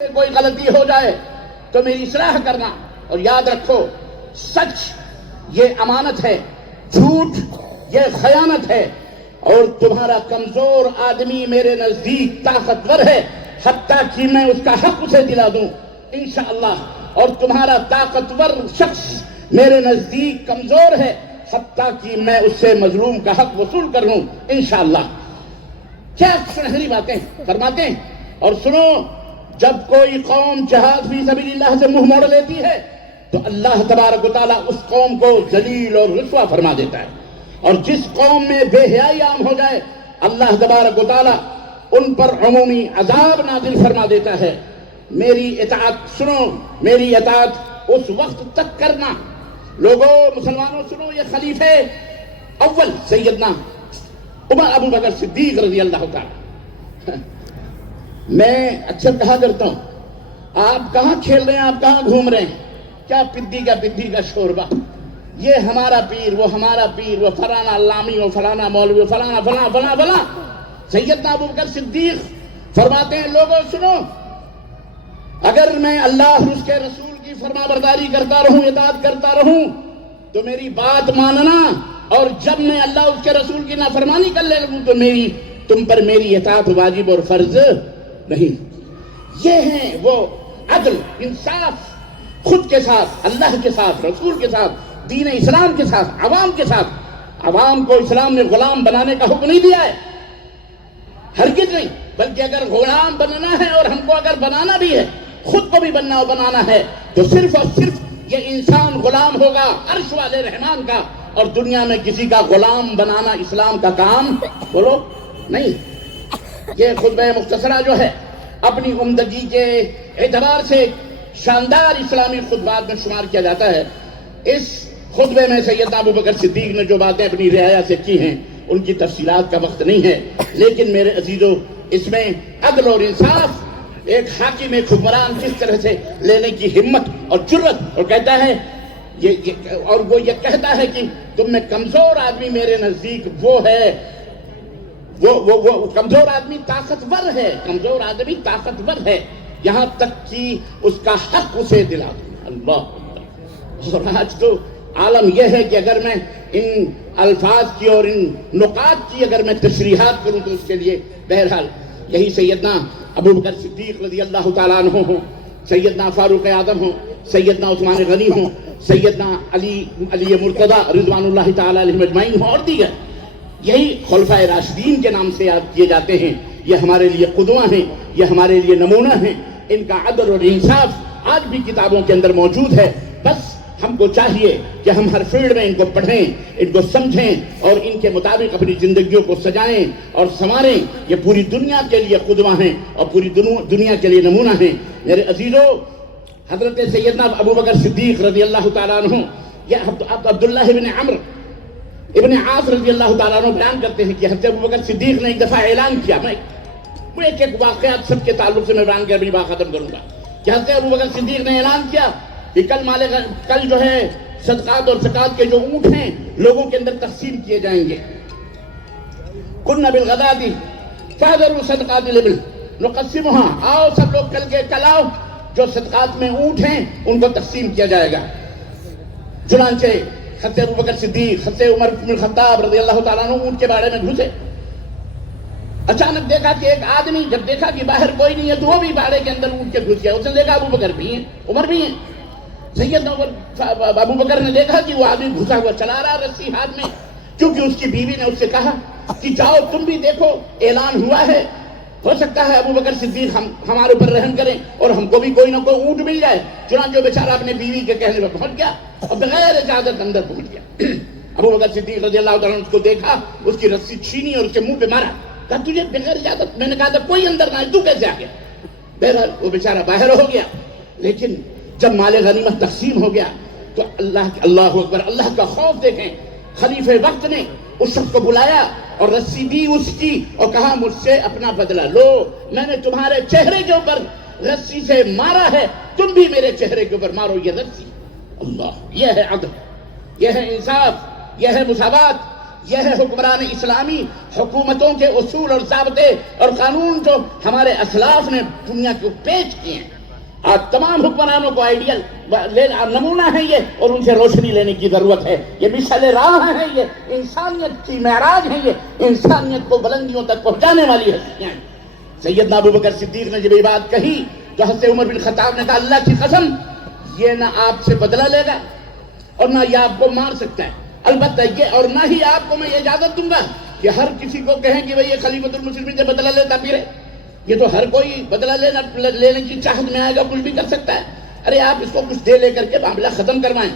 کوئی غلطی ہو جائے تو میری اصلاح کرنا، اور یاد رکھو سچ یہ امانت ہے، جھوٹ یہ خیانت ہے، اور تمہارا کمزور آدمی میرے نزدیک طاقتور ہے، حتیٰ کہ میں اس کا حق اسے دلا دوں انشاءاللہ، اور تمہارا طاقتور شخص میرے نزدیک کمزور ہے، حتیٰ کہ میں اس سے مظلوم کا حق وصول کر لوں انشاءاللہ۔ کیا سنہری باتیں فرماتے ہیں۔ اور سنو، جب کوئی قوم جہاد فی سبیل اللہ سے منہ موڑ لیتی ہے تو اللہ تبارک و تعالیٰ اس قوم کو ذلیل اور رسوا فرما دیتا ہے، اور جس قوم میں بے حیائی عام ہو جائے اللہ تبارک و تعالیٰ ان پر عمومی عذاب نازل فرما دیتا ہے۔ میری اطاعت سنو، میری اطاعت اس وقت تک کرنا۔ لوگوں، مسلمانوں سنو، یہ خلیفہ اول سیدنا عمر ابو بکر صدیق رضی اللہ تعالیٰ، میں اکثر کہا کرتا ہوں، آپ کہاں کھیل رہے ہیں، آپ کہاں گھوم رہے ہیں، کیا پدی کا شوربہ، یہ ہمارا پیر، وہ ہمارا پیر، وہ فلانا علامی، وہ فلانا مولوی، وہ فلانا فلانا فلانا فلانا۔ سیدنا ابو بکر صدیق فرماتے ہیں، لوگوں سنو، اگر میں اللہ اور اس کے رسول کی فرما برداری کرتا رہوں، اطاعت کرتا رہوں تو میری بات ماننا، اور جب میں اللہ اس کے رسول کی نافرمانی کر لوں تو تم پر میری اطاعت واجب اور فرض نہیں۔ یہ ہیں وہ عدل، انصاف، خود کے ساتھ، اللہ کے ساتھ، رسول کے ساتھ، دین اسلام کے ساتھ، عوام کے ساتھ۔ عوام کو اسلام نے غلام بنانے کا حکم نہیں دیا ہے، ہرگز نہیں، بلکہ اگر غلام بننا ہے اور ہم کو اگر بنانا بھی ہے، خود کو بھی بنانا ہے، تو صرف اور صرف یہ انسان غلام ہوگا عرش والے رحمان کا، اور دنیا میں کسی کا غلام بنانا اسلام کا کام بولو نہیں۔ یہ خطبہ مختصرہ جو ہے اپنی عمدگی کے اعتبار سے شاندار اسلامی خطبات میں شمار کیا جاتا ہے۔ اس خطبے میں سیدنا ابو بکر صدیق نے جو باتیں اپنی رعایا سے کی ہیں ان کی تفصیلات کا وقت نہیں ہے، لیکن میرے عزیزو، اس میں عدل اور انصاف، ایک حاکم، ایک حکمران کس طرح سے لینے کی ہمت اور جرت، اور کہتا ہے اور وہ یہ کہتا ہے کہ تم میں کمزور آدمی میرے نزدیک وہ ہے، وہ کمزور آدمی طاقتور ہے، کمزور آدمی طاقتور ہے، یہاں تک کہ اس کا حق اسے دلا دوں۔ اللہ۔ اور آج تو عالم یہ ہے کہ اگر میں ان الفاظ کی اور ان نقاط کی اگر میں تشریحات کروں تو اس کے لیے بہرحال یہی سیدنا ابو بکر صدیق رضی اللہ تعالیٰ عنہ ہوں، سیدنا فاروق اعظم ہوں، سیدنا عثمان غنی ہوں، سیدنا علی مرتضیٰ رضوان اللہ تعالیٰ علیہ اجمعین ہوں، اور دیگر یہی خلفائے راشدین کے نام سے یاد کیے جاتے ہیں۔ یہ ہمارے لیے قدوہ ہیں، یہ ہمارے لیے نمونہ ہیں، ان کا عدل اور انصاف آج بھی کتابوں کے اندر موجود ہے۔ بس ہم کو چاہیے کہ ہم ہر فیلڈ میں ان کو پڑھیں، ان کو سمجھیں، اور ان کے مطابق اپنی زندگیوں کو سجائیں اور سنواریں۔ یہ پوری دنیا کے لیے قدوہ ہیں اور پوری دنیا کے لیے نمونہ ہیں۔ میرے عزیزو، حضرت سیدنا ابو بکر صدیق رضی اللہ تعالیٰ عنہ، یہ عبداللہ ابن عمرو ابن عاص رضی اللہ تعالیٰ عنہ بیان کرتے ہیں کہ حضرت ابو بکر صدیق نے ایک دفعہ اعلان کیا، میں ایک واقعات سب کے تعلق سے میں بیان کر اپنی بات ختم کروں گا، کہ حضرت ابو بکر صدیق نے اعلان کیا کہ کل جو ہے صدقات اور زکوٰۃ کے جو اونٹ ہیں لوگوں کے اندر تقسیم کیے جائیں گے۔ کُنَّ بِالْغَدَاةِ فَاحْذَرُوا صَدَقَاتِ الْإِبِلِ نُقَسِّمُهَا، آؤ سب لوگ کل آؤ، جو صدقات میں اونٹ ہیں ان کو تقسیم کیا جائے گا۔ چنانچہ حضرت ابو بکر صدیق، حضرت عمر بن الخطاب رضی اللہ تعالیٰ عنہ اونٹ کے باڑے میں گھسے۔ اچانک دیکھا کہ ایک آدمی، جب دیکھا کہ باہر کوئی نہیں ہے تو وہ بھی باڑے کے اندر اونٹ کے گھس گیا۔ اس نے دیکھا ابو بکر بھی ہیں، عمر بھی ہیں۔ سیدنا ابو بکر نے دیکھا کہ وہ آدمی گھسا ہوا چلا رہا رسی ہاتھ میں، کیونکہ اس کی بیوی نے اس سے کہا کہ جاؤ تم بھی دیکھو، اعلان ہوا ہے، ہو سکتا ہے ابو بکر صدیق ہمارے اوپر رحم کریں اور ہم کو بھی کوئی نہ کوئی اونٹ مل جائے۔ چنانچہ بیچارہ اپنے بیوی کے کہنے پر پہنچ گیا اور بغیر اجازت اندر پہنچ گیا۔ ابو بکر صدیق رضی اللہ تعالیٰ نے اس کو دیکھا، اس کی رسی چھینی اور اس کے منہ پہ مارا، کہا تجھے بغیر اجازت، میں نے کہا تھا کوئی اندر نہ ہے، تو کیسے آ گیا؟ بہرحال وہ بیچارہ باہر ہو گیا۔ لیکن جب مال غنیمت تقسیم ہو گیا تو اللہ اکبر، اللہ کا خوف دیکھیں، خلیفہ وقت نے اس شخص کو بلایا اور رسی دی اس کی اور کہا مجھ سے اپنا بدلہ لو، میں نے تمہارے چہرے کے اوپر رسی سے مارا ہے، تم بھی میرے چہرے کے اوپر مارو یہ رسی۔ اللہ، یہ ہے عدل، یہ ہے انصاف، یہ ہے مساوات، یہ ہے حکمران اسلامی، حکومتوں کے اصول اور ضابطے اور قانون جو ہمارے اسلاف نے دنیا کو پیش کیے ہیں۔ آج تمام حکمرانوں کو آئیڈیل نمونہ ہے یہ، اور ان سے روشنی لینے کی ضرورت ہے۔ یہ مشعل راہ ہیں، یہ انسانیت کی معراج ہیں، یہ انسانیت کو بلندیوں تک پہنچانے والی ہستیاں ہیں۔ سیدنا ابو بکر صدیق نے جب یہ بات کہی تو حضرت عمر بن خطاب نے کہا اللہ کی قسم یہ نہ آپ سے بدلہ لے گا اور نہ یہ آپ کو مار سکتا ہے، البتہ یہ اور نہ ہی آپ کو میں یہ اجازت دوں گا کہ ہر کسی کو کہیں کہ بھئی یہ خلیفۃ المسلمین سے بدلہ لیتا پھرے۔ یہ تو ہر کوئی بدلہ لینے کی چاہت میں آئے گا، کچھ بھی کر سکتا ہے۔ ارے آپ اس کو کچھ دے لے کر کے معاملہ ختم کروائیں۔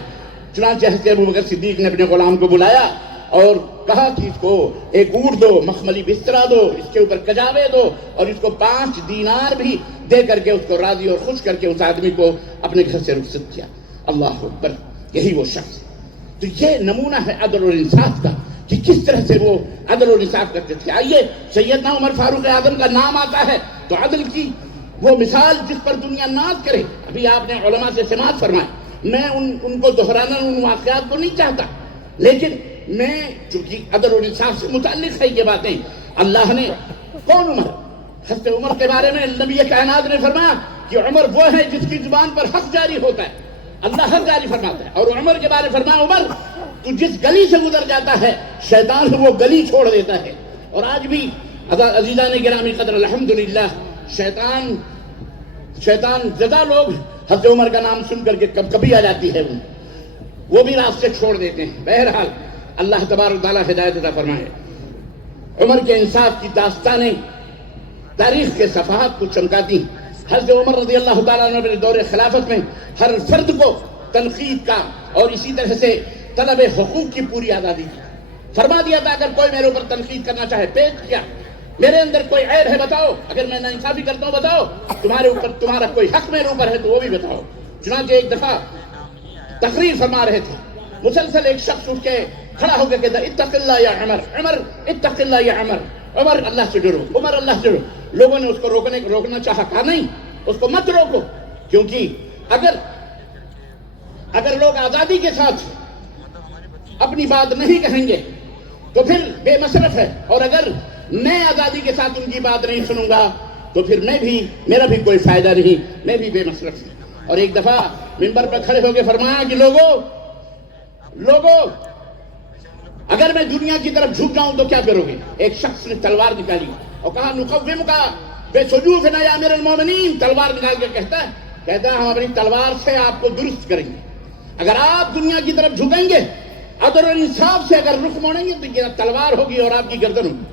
چنانچہ حضرت ابو بکر صدیق نے اپنے غلام کو بلایا اور کہا کہ اس کو ایک اونٹ دو، مخملی بسترا دو، اس کے اوپر کجاوے دو، اور اس کو 5 دینار بھی دے کر کے اس کو راضی اور خوش کر کے اس آدمی کو اپنے گھر سے رخصت کیا۔ اللہ اکبر، یہی وہ شخص۔ تو یہ نمونہ ہے عدل اور انصاف کا کہ کس طرح سے وہ عدل اور انصاف کرتے تھے۔ آئیے سیدنا عمر فاروق اعظم کا نام آتا ہے تو عدل کی وہ مثال جس پر دنیا ناز کرے۔ ابھی آپ نے علماء سے سماعت فرمائے، میں ان کو دہرانا ان واقعات کو نہیں چاہتا، لیکن میں چونکہ عدل اور انصاف سے متعلق ہے یہ باتیں۔ اللہ نے کون عمر؟ حضرت عمر کے بارے میں نبی کائنات نے فرمایا کہ عمر وہ ہے جس کی زبان پر حق جاری ہوتا ہے، اللہ حق جاری فرماتا ہے۔ اور عمر کے بارے فرمایا عمر تو جس گلی سے گزر جاتا ہے شیطان وہ گلی چھوڑ دیتا ہے۔ اور آج بھی عزیزان گرامی قدر الحمدللہ شیطان زدہ لوگ حضرت عمر کا نام سن کر کے کبھی آ جاتی ہے وہ بھی راستے چھوڑ دیتے ہیں۔ بہرحال اللہ تبارک تعالیٰ ہدایت عطا فرمائے۔ عمر کے انصاف کی داستانیں تاریخ کے صفحات کو چمکاتی۔ حضرت عمر رضی اللہ تعالیٰ عنہ اپنے دور خلافت میں ہر فرد کو تنقید کا اور اسی طرح سے طلب حقوق کی پوری آزادی دی۔ فرما دیا تھا اگر کوئی میرے اوپر تنقید کرنا چاہے پیش کیا، میرے اندر کوئی عیب ہے بتاؤ، اگر میں ناانصافی کرتا ہوں بتاؤ، تمہارا کوئی حق میرے اوپر ہے تو وہ بھی بتاؤ۔ چنانچہ ایک دفعہ تقریر فرما رہے تھے، مسلسل ایک شخص اٹھ کے کھڑا ہو کے کہتا اتق اللہ یا عمر، عمر اتق اللہ یا عمر، عمر اللہ سے ڈرو، عمر اللہ سے ڈرو۔ لوگوں نے اس کو روکنا چاہا، کہا نہیں اس کو مت روکو، کیونکہ اگر لوگ آزادی کے ساتھ اپنی بات نہیں کہیں گے تو پھر بے مصرف ہے، اور اگر میں آزادی کے ساتھ ان کی بات نہیں سنوں گا تو پھر میرا بھی کوئی فائدہ نہیں، میں بھی بے مصرف ہوں۔ اور ایک دفعہ منبر پر کھڑے ہو کے فرمایا کہ لوگو اگر میں دنیا کی طرف جھک جاؤں تو کیا کرو گے؟ ایک شخص نے تلوار نکالی اور کہا نقومک بسیوفنا یا امیر المومنین، تلوار نکال کے کہتا ہے ہم اپنی تلوار سے آپ کو درست کریں گے۔ اگر آپ دنیا کی طرف جھکیں گے، عدل اور انصاف سے اگر رخ موڑیں گے تو یہ تلوار ہوگی اور آپ کی گردن ہوگی۔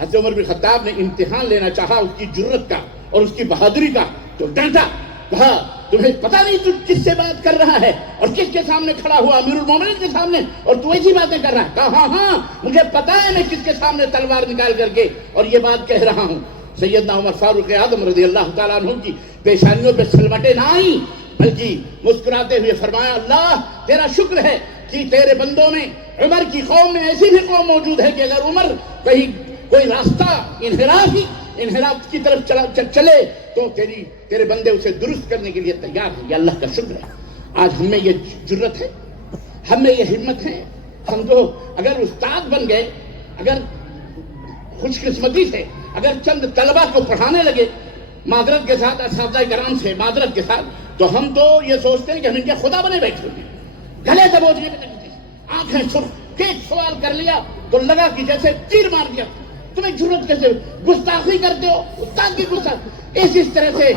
حضرت عمر بن خطاب نے امتحان لینا چاہا اس کی جرت کا اور اس کی بہادری کا، تو ڈانٹا، کہا تمہیں پتہ نہیں تو کس سے بات کر رہا ہے اور کس کے سامنے کھڑا ہوا؟ امیر المومنین کے سامنے، اور تو ایسی باتیں کر رہا ہے؟ کہا ہاں مجھے پتہ ہے میں کس کے سامنے تلوار نکال کر کے اور یہ بات کہہ رہا ہوں۔ سیدنا عمر فاروق اعظم رضی اللہ تعالیٰ عنہ کی پیشانیوں پہ سلوٹیں نہ آئیں، بلکہ مسکراتے ہوئے فرمایا اللہ تیرا شکر ہے کہ تیرے بندوں میں عمر کی قوم میں ایسی بھی قوم موجود ہے کہ اگر عمر کہیں کوئی راستہ انحراف کی طرف چلے تو تیرے بندے اسے درست کرنے کے لیے تیار ہیں۔ یہ اللہ کا شکر ہے۔ آج ہم میں یہ جرت ہے، ہم میں یہ ہمت ہے، ہم تو اگر استاد بن گئے، اگر خوش قسمتی سے اگر چند طلبہ کو پڑھانے لگے معذرت کے ساتھ، اساتذہ کرام سے معذرت کے ساتھ، تو ہم تو یہ سوچتے ہیں کہ ہم ان کے خدا بنے بیٹھے ہیں، گلے دبوچنے پہ لگتے ہیں، آنکھیں سرخ، ایک سوال کر لیا تو لگا کہ جیسے تیر مار دیا۔ تمہیں جرت کیسے؟ گستاخی کرتے ہو، استاد کی گستاخی۔ اس طرح سے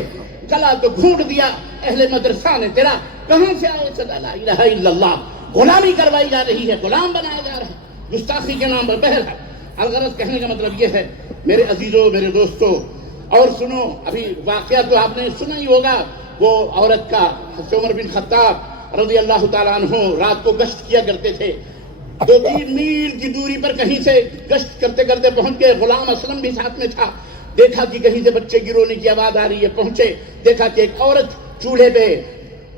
گلا تو گھونٹ دیا اہل مدرسہ نے تیرا، کہاں سے آئے صدا لا الہ الا اللہ؟ غلامی کروائی جا رہی ہے، غلام بنایا جا رہا ہے گستاخی کے نام پر۔ بہرحال الغرض کہنے کا مطلب یہ ہے میرے عزیزوں، میرے دوستوں، اور سنو، ابھی واقعہ تو آپ نے سنا ہی ہوگا وہ عورت کا۔ حضرت عمر بن خطاب رضی اللہ تعالیٰ عنہ رات کو گشت کیا کرتے تھے، 2-3 میل کی دوری پر کہیں سے گشت کرتے کرتے پہنچ گئے، غلام اسلم بھی ساتھ میں تھا۔ دیکھا کہ کہیں سے بچے کی رونے کی آواز آ رہی ہے، پہنچے، دیکھا کہ ایک عورت چولہے پہ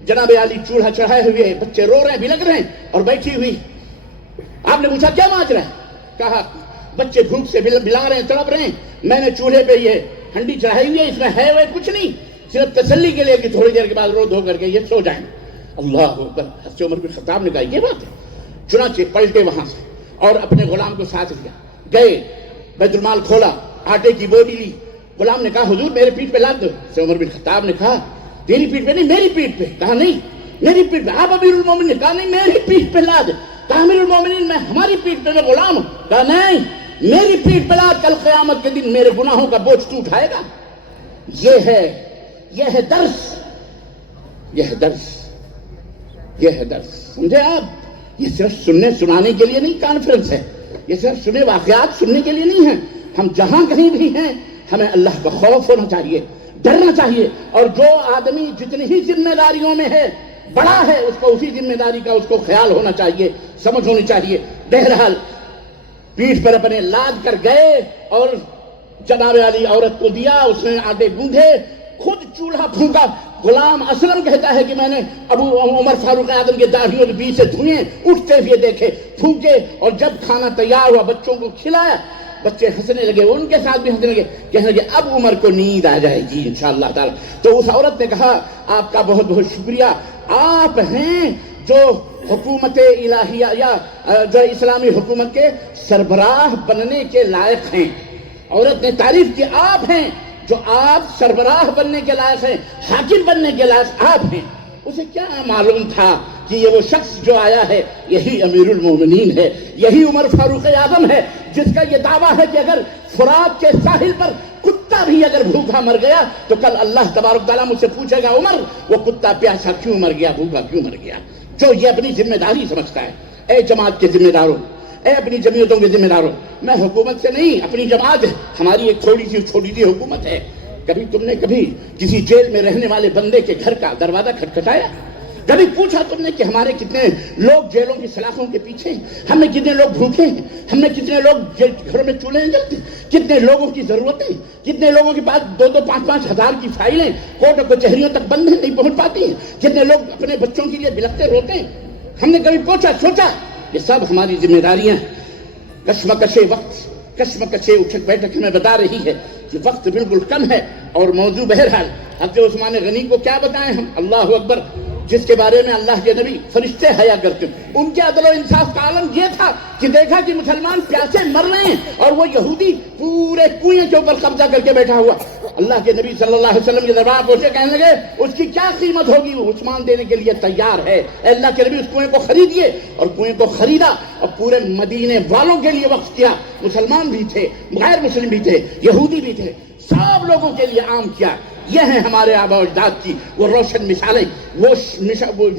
جناب علی چولہا چڑھائے ہوئے، بچے رو رہے ہیں، بلک رہے ہیں اور بیٹھی ہوئی۔ آپ نے پوچھا کیا مانج رہا ہے؟ کہا بچے بھوک سے بلا رہے ہیں، تڑپ رہے ہیں، میں نے چولہے پہ یہ ہنڈی چڑھائی ہوئی ہے، اس میں ہے وہ کچھ نہیں، صرف تسلی کے لیے کہ تھوڑی دیر کے بعد رو دھو کر کے یہ سو جائیں۔ اللہ اکبر! حضرت عمر بن خطاب نے کہا یہ بات ہے۔ چنانچہ پلٹے وہاں سے اور اپنے غلام کو ساتھ لیا، گئے بیت المال کھولا، آٹے کی بوری لی، غلام نے کہا حضور میرے پیٹھ پہ لاد دو۔ سے عمر بن خطاب نے کہا تیری پیٹھ پہ نہیں میری پیٹھ پہ، کہا نہیں میری پیٹھ پہ۔ آپ امیر المومنین نے کہا نہیں میری پیٹھ پہ لاد، کہا امیر المومنین میں ہماری پیٹھ پہ میں غلام ہوں، کہا نہیں میری پیٹھ پہ لاد، کل قیامت کے دن میرے گناہوں کا بوجھ تو اٹھائے گا۔ یہ ہے درس، یہ ہے درس، یہ ہے درس، سمجھے آپ؟ یہ صرف سننے سنانے کے لیے نہیں کانفرنس ہے، یہ صرف سنے واقعات سننے کے لیے نہیں ہے۔ ہم جہاں کہیں بھی ہیں ہمیں اللہ کا خوف ہونا چاہیے، ڈرنا چاہیے، اور جو آدمی جتنی ہی ذمہ داریوں میں ہے بڑا ہے اس کو اسی ذمہ داری کا اس کو خیال ہونا چاہیے، سمجھ ہونی چاہیے۔ بہرحال پیٹھ پر اپنے لاد کر گئے اور جناب والی عورت کو دیا، اس نے آٹے گوندھے، خود چولہا پھونکا۔ غلام اسلم کہتا ہے کہ میں نے ابو عمر فاروق اعظم کے داڑھیوں کے بیچ سے دھوئیں اٹھتے ہوئے دیکھے، پھونکے، اور جب کھانا تیار ہوا بچوں کو کھلایا، بچے ہنسنے لگے، ان کے ساتھ بھی ہنسنے لگے، کہنے لگے اب عمر کو نیند آ جائے گی انشاءاللہ تعالی۔ تو اس عورت نے کہا آپ کا بہت بہت شکریہ، آپ ہیں جو حکومت الہیہ یا جو اسلامی حکومت کے سربراہ بننے کے لائق ہیں۔ عورت نے تعریف کی، آپ ہیں جو آپ سربراہ بننے کے لائق ہیں، حاکم بننے کے لائق آپ ہیں۔ اسے کیا معلوم تھا کہ یہ وہ شخص جو آیا ہے یہی امیر المومنین ہے، یہی عمر فاروق اعظم ہے، جس کا یہ دعویٰ ہے کہ اگر فرات کے ساحل پر کتا بھی اگر بھوکا مر گیا تو کل اللہ تبارک تعالیٰ مجھ سے پوچھے گا عمر وہ کتا پیاسا کیوں مر گیا، بھوکا کیوں مر گیا۔ جو یہ اپنی ذمہ داری سمجھتا ہے، اے جماعت کے ذمہ داروں، اے اپنی جمعیتوں کے ذمہ داروں، میں حکومت سے نہیں، اپنی جماعت ہے، ہماری ایک چھوٹی سی حکومت ہے۔ کبھی تم نے کبھی کسی جیل میں رہنے والے بندے کے گھر کا دروازہ کھٹکھٹایا؟ کبھی پوچھا تم نے کہ ہمارے کتنے لوگ جیلوں کی سلاخوں کے پیچھے ہیں، ہم میں کتنے لوگ بھوکے ہیں، ہم میں کتنے لوگ گھروں میں چولہے جلتے ہیں، کتنے لوگوں کی ضرورتیں، کتنے لوگوں کے پاس 2-2 5-5 ہزار کی فائلیں کورٹ و کچہریوں تک بند ہیں، نہیں پہنچ پاتی ہیں، کتنے لوگ اپنے بچوں کے لیے بلکتے روتے ہیں۔ ہم نے کبھی پوچھا سوچا؟ یہ سب ہماری ذمہ داریاں۔ کشمکش وقت، کشمکش اٹھک بیٹھک ہمیں بتا رہی ہے کہ وقت بالکل کم ہے، اور موضوع بہرحال حضرت عثمان غنی کو کیا بتائیں ہم، اللہ اکبر، جس کے بارے میں اللہ کے نبی فرشتے حیا کرتے ہیں۔ ان کے عدل و انصاف کا عالم یہ تھا کہ دیکھا کہ مسلمان پیاسے مر رہے ہیں اور وہ یہودی پورے کنویں کے اوپر قبضہ کر کے بیٹھا ہوا۔ اللہ کے نبی صلی اللہ علیہ وسلم کے دربار پہنچے، کہنے لگے اس کی کیا قیمت ہوگی، وہ عثمان دینے کے لیے تیار ہے۔ اے اللہ کے نبی اس کنویں کو خریدیے، اور کنویں کو خریدا اور پورے مدینے والوں کے لیے وقف کیا، مسلمان بھی تھے، غیر مسلم بھی تھے، یہودی بھی تھے، سب لوگوں کے لیے عام کیا۔ یہ ہیں ہمارے آباء و اجداد کی وہ روشن مثالیں،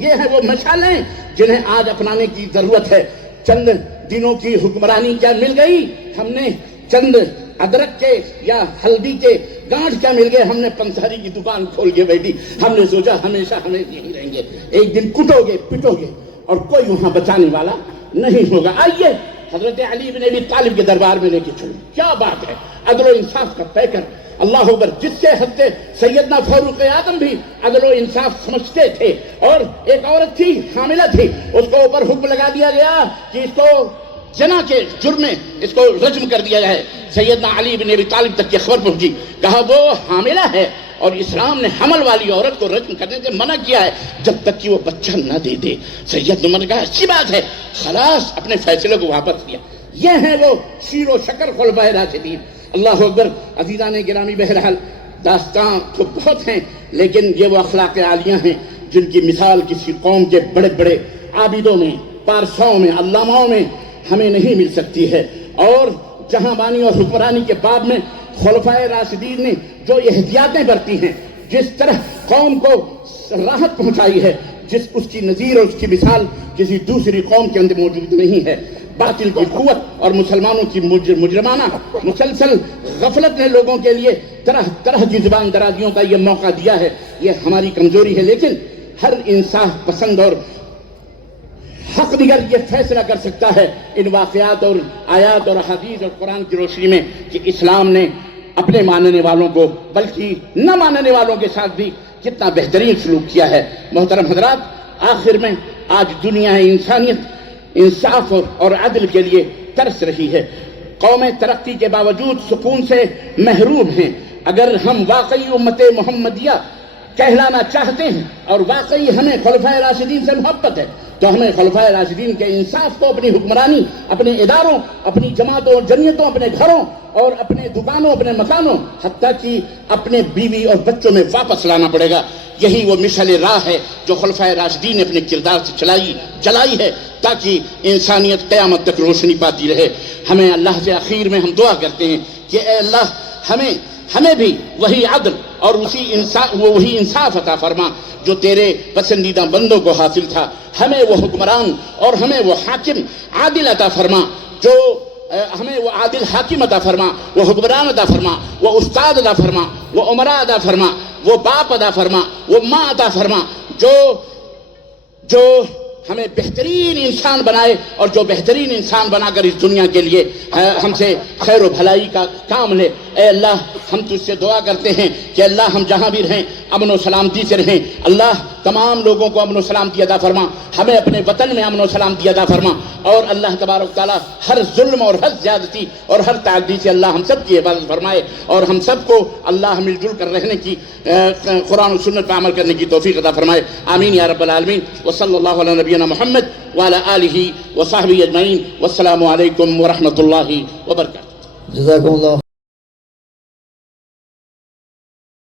یہ ہیں وہ مشالیں جنہیں آج اپنانے کی ضرورت ہے۔ چند دنوں کی حکمرانی کیا مل گئی، ہم نے چند ادرک کے یا ہلدی کے گانٹھ کیا مل گئے، ہم نے پنساری کی دکان کھول کے بیٹھی، ہم نے سوچا ہمیشہ ہمیں یہیں رہیں گے، ایک دن کٹو گے پٹو گے اور کوئی وہاں بچانے والا نہیں ہوگا۔ آئیے حضرت علی بن ابی طالب کے دربار میں لے کے چلو، کیا بات ہے، عدل و انصاف کا پیکر، اللہ اکبر، جس سے حضرت سیدنا فاروق اعظم بھی عدل و انصاف سمجھتے تھے۔ اور ایک عورت تھی، حاملہ تھی، اس کو اوپر حکم لگا دیا گیا کہ اس کو زنا کے جرم میں اس کو رجم کر دیا جائے۔ سیدنا علی بن ابی طالب تک کی خبر پہنچی، کہا وہ حاملہ ہے اور اسلام نے حمل والی عورت کو رجم کرنے سے منع کیا ہے جب تک کہ وہ بچہ نہ دے دے۔ سید عمر نے کہا اچھی بات ہے، خلاص اپنے فیصلے کو واپس لیا۔ یہ ہیں وہ شیر و شکر خلفائے راشدین۔ اللہ اکبر، عزیزان گرامی، بہرحال داستان تو بہت ہیں، لیکن یہ وہ اخلاق عالیہ ہیں جن کی مثال کسی قوم کے بڑے بڑے عابدوں میں، پارساؤں میں، علاماؤں میں ہمیں نہیں مل سکتی ہے۔ اور جہاں بانی اور حکمرانی کے باب میں خلفائے راشدین نے جو احتیاطیں برتی ہیں، جس طرح قوم کو راحت پہنچائی ہے، اس کی نظیر اور اس کی مثال کسی دوسری قوم کے اندر موجود نہیں ہے۔ باطل کی قوت اور مسلمانوں کی مجرمانہ مسلسل غفلت نے لوگوں کے لیے طرح طرح کی زبان درازیوں کا یہ موقع دیا ہے، یہ ہماری کمزوری ہے۔ لیکن ہر انصاف پسند اور حق دیگر یہ فیصلہ کر سکتا ہے ان واقعات اور آیات اور احادیث اور قرآن کی روشنی میں کہ اسلام نے اپنے ماننے والوں کو بلکہ نہ ماننے والوں کے ساتھ بھی کتنا بہترین سلوک کیا ہے۔ محترم حضرات، آخر میں آج دنیا انسانیت انصاف اور عدل کے لیے ترس رہی ہے۔ قومیں ترقی کے باوجود سکون سے محروم ہیں۔ اگر ہم واقعی امت محمدیہ کہلانا چاہتے ہیں اور واقعی ہمیں خلفائے راشدین سے محبت ہے تو ہمیں خلفائے راشدین کے انصاف کو اپنی حکمرانی، اپنے اداروں، اپنی جماعتوں، جمعیتوں، اپنے گھروں اور اپنے دکانوں، اپنے مکانوں، حتیٰ کہ اپنے بیوی اور بچوں میں واپس لانا پڑے گا۔ یہی وہ مشعل راہ ہے جو خلفائے راشدین نے اپنے کردار سے جلائی ہے، تاکہ انسانیت قیامت تک روشنی پاتی رہے۔ ہمیں اللہ سے آخر میں ہم دعا کرتے ہیں کہ اے اللہ ہمیں بھی وہی عدل اور وہی انصاف عطا فرما جو تیرے پسندیدہ بندوں کو حاصل تھا۔ ہمیں وہ حکمران اور ہمیں وہ حاکم عادل عطا فرما، جو ہمیں وہ عادل حاکم عطا فرما، وہ حکمران عطا فرما، وہ استاد عطا فرما، وہ عمرہ عطا فرما، وہ باپ عطا فرما، وہ ماں عطا فرما، جو ہمیں بہترین انسان بنائے اور جو بہترین انسان بنا کر اس دنیا کے لیے ہم سے خیر و بھلائی کا کام لے۔ اے اللہ ہم تجھ سے دعا کرتے ہیں کہ اللہ ہم جہاں بھی رہیں امن و سلامتی سے رہیں۔ اللہ تمام لوگوں کو امن و سلامتی عطا فرما، ہمیں اپنے وطن میں امن و سلامتی عطا فرما، اور اللہ تبارک تعالیٰ ہر ظلم اور ہر زیادتی اور ہر تعدی سے اللہ ہم سب کی حفاظت فرمائے، اور ہم سب کو اللہ مل جل کر رہنے کی، قرآن و سنت پر عمل کرنے کی توفیق عطا فرمائے۔ آمین یا رب العالمین۔ وصلی اللہ علی نبینا محمد وعلی آلہ وصحبہ اجمعین، والسلام علیکم ورحمۃ اللہ وبرکاتہ۔ جزاکم اللہ